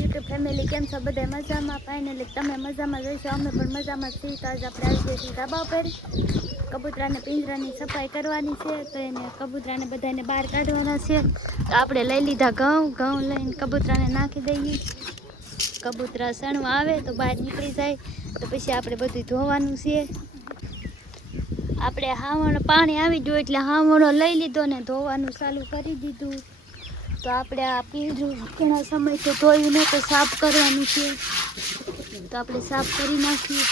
YouTube family કેમ છો? બધા મજામાં? ફાઇનલી તમે મજામાં જઈશો, અમે પણ મજામાં છીએ. તો આજે આપણે આવી જઈશું ધાબા પર. કબૂતરાને પિંજરાની સફાઈ કરવાની છે, તો એને કબૂતરાને બધાને બહાર કાઢવાના છે. તો આપણે લઈ લીધા ઘઉં લઈને કબૂતરાને નાખી દઈએ. કબૂતરા સણવા આવે તો બહાર નીકળી જાય, તો પછી આપણે બધું ધોવાનું છે. આપણે હાવણ પાણી આવી ગયું એટલે હાવણો લઈ લીધો ને ધોવાનું ચાલુ કરી દીધું. તો આપણે આ પિંજરું ઘણા સમયથી ધોયું ને તો સાફ કરવાનું છે. તો આપણે સાફ કરી નાખીએ,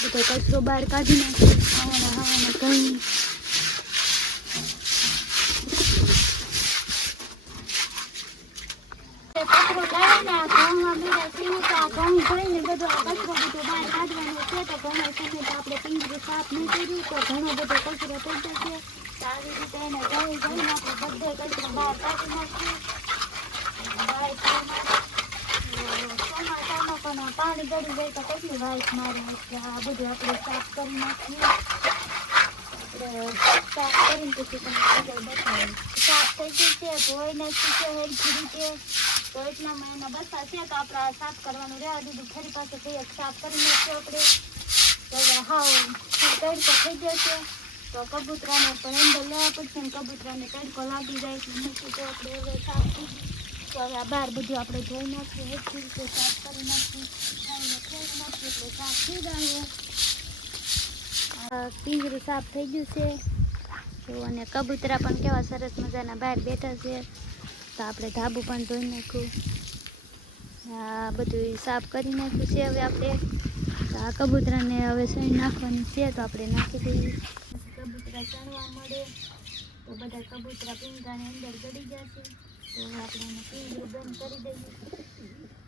બધો કચરો બહાર કાઢી નાખીએ. હાવણા ઘઉં કચરો કાઢીને આ ઘઉંમાં બીજા સીવું આ ઘઉં ધોઈને બધો આ કચરો બધો બહાર કાઢવાનો છે. તો ઘણા સમય આપણે પિંજરું સાફ નહીં કર્યું તો ઘણો બધો કચરો થઈ જશે. તો આવી રીતે એને ધોઈને આપણે બધો કચરો બહાર કાઢી નાખીએ. ચોમાસામાં પણ પાણી ગળી જાય તો કેટલી વાઇટ મારે, એટલે આ બધું આપણે સાફ કરી નાખીએ. આપણે સાફ કરીને પછી તમને આગળ બતાવીએ. સાફ થઈ ગયું છે, ધોઈ નાખ્યું છે હરખી રીતે. તો એટલામાં એના બસા છે તો આપણે સાફ કરવાનું રહેવા દીધું. ફરી પાછું કંઈક સાફ કરી નાખ્યું આપણે. તો હવે હાવ તડકો થઈ ગયો છે, તો કબૂતરાને પણ અંદર લેવા પડશે ને કબૂતરાને તડકો લાગી જાય એટલે મૂકી તો આપણે હવે સાફ થઈ ગયું. તો હવે આ બહાર બધું આપણે ધોઈ નાખીએ, હરખી રીતે સાફ કરી નાખીએ, ખોલી નાખીએ એટલે સાફ થઈ જાય. પિંજરું સાફ થઈ ગયું છે. તો અને કબૂતરા પણ કેવા સરસ મજાના બહાર બેઠા છે. તો આપણે ધાબુ પણ ધોઈ નાખ્યું, આ બધું સાફ કરી નાખ્યું છે. હવે આપણે આ કબૂતરાને હવે સણી નાખવાની છે, તો આપણે નાખી દઈએ. કબૂતરા ચણવા મળે તો બધા કબૂતરા પિંજરાની અંદર ગળી જશે. તો આપણે એને પિંજરું બંધ કરી દઈએ,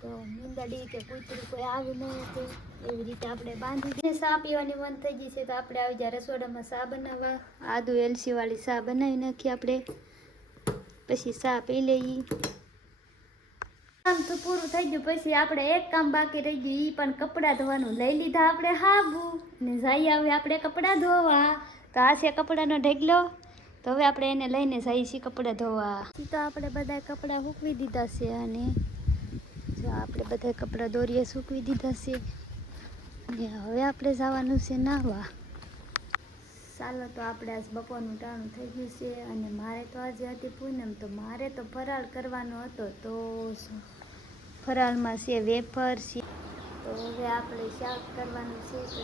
તો નીંદડી કે કૂતરું કોઈ આવે નહીં તો એવી રીતે આપણે બાંધી દઈએ. ચા પીવાની મન થઈ ગઈ છે, તો આપણે આવી જાય રસોડામાં ચા બનાવવા. આદુ એલચીવાળી ચા બનાવી નાખીએ આપણે, પછી ચા પી લઈએ. કામ તો પૂરું થઈ ગયું, પછી આપણે એક કામ બાકી રહી ગયું, એ પણ કપડાં ધોવાનું. લઈ લીધા આપણે હાબુ ને જઈ આવે આપણે કપડાં ધોવા. તો આ છે કપડાનો ઢગલો, તો હવે આપણે એને લઈને જઈએ છીએ કપડાં ધોવા. તો આપણે બધા કપડાં સૂકવી દીધા છે, અને જો આપણે બધા કપડાં દોરીએ સૂકવી દીધા છે. ને હવે આપણે જવાનું છે નાહવા. ચાલો તો આપણે આજ બપોરનું ટાણું થઈ ગયું છે, અને મારે તો આજે હતી પૂનમ, તો મારે તો ફરાળ કરવાનો હતો. તો ફરાળમાં છે વેફર છે. તો હવે આપણે શાક કરવાનું છે, તો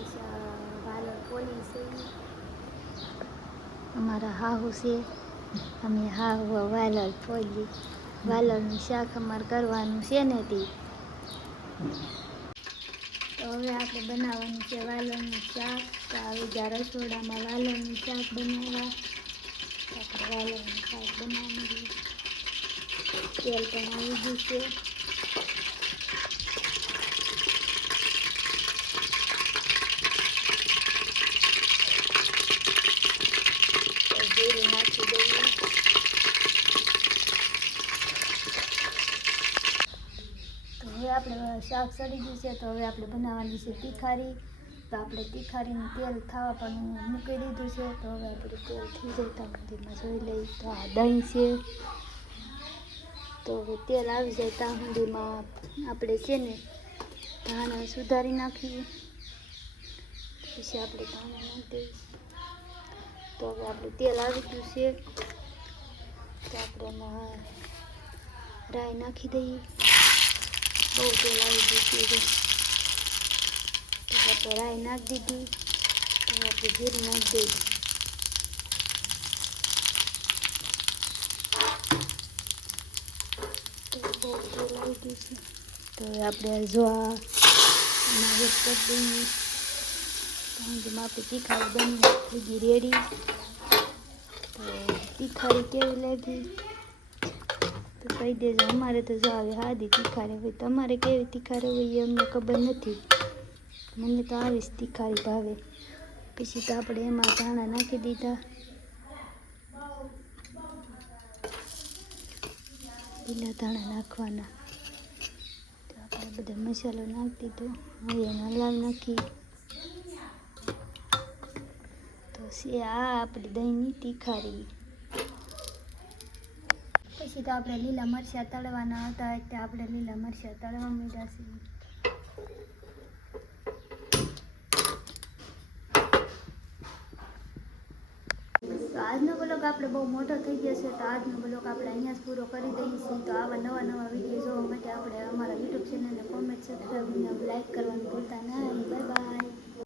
વાલોળ પોલી છે, અમારા હાહુ છે, અમે હાહુ વાલોળ પોલી. વાલોળનું શાક અમારે કરવાનું છે ને તે. તો હવે આપણે બનાવવાનું છે વાલોળનું શાક. તો આવી ગયા રસોડામાં વાલોળનું શાક બનાવવા. આપણે વાલોળનું શાક બનાવવાનું, તેલ પણ આવી ગયું છે. જીરું નાખી દઈએ. તો હવે આપણે શાક સડી ગયું છે, તો હવે આપણે બનાવવાની છે તીખારી. તો આપણે તીખારીનું તેલ થવા પણ મૂકી દીધું છે. તો હવે આપણે તેલ થઈ જાય ત્યાં સુધીમાં જોઈ લઈએ. તો આ દહીં છે, તો હવે તેલ આવી જાય ત્યાં સુધીમાં આપણે છે ને ધાણા સુધારી નાખીએ. પછી આપણે ધાણા નાખી દઈએ. તો હવે આપણે તેલ આવી ગયું છે, તો આપણે એમાં રાઈ નાખી દઈએ. બહુ તેલ આવી ગયું છે, તો આપણે રાઈ નાખી દીધી. તો આપણે જીરું નાખી દઈએ. તો બહુ તેલ આવી ગયું છે, તો હવે આપણે જો આમાં વેસ્ટ કરી દઈએ. જેમાં આપણે તીખારી બની થઈ ગઈ રેડી. તો તીખારી કેવી લાગી તો કહી દેજો. અમારે તો જો આવે સાદી તીખારી હોય, તમારે કેવી તીખારી હોય એ અમને ખબર નથી. મને તો આવી જ તીખારી ભાવે. પછી તો આપણે એમાં ધાણા નાખી દીધા, લીલા ધાણા નાખવાના. તો આપણે બધા મસાલો નાખી દીધો. હવે એમાં હલાવી નાખી. તો છે આ આપણી દહીંની તીખારી. પછી તો આપણે લીલા મરચાં તળવાના હતા એટલે આપણે લીલા મરચાં તળવા માંડ્યા છીએ. તો આજનો બ્લોગ આપણે બહુ મોટો થઈ ગયો છે, તો આજનો બ્લોગ આપણે અહીંયા જ પૂરો કરી દઈએ છીએ. તો આવા નવા વિડીયો જોવા માટે આપણે અમારા યુટ્યુબ ચેનલને કોમેન્ટ, સબસ્ક્રાઈબ અને લાઈક કરવાનું ભૂલતા નહીં. Bye bye.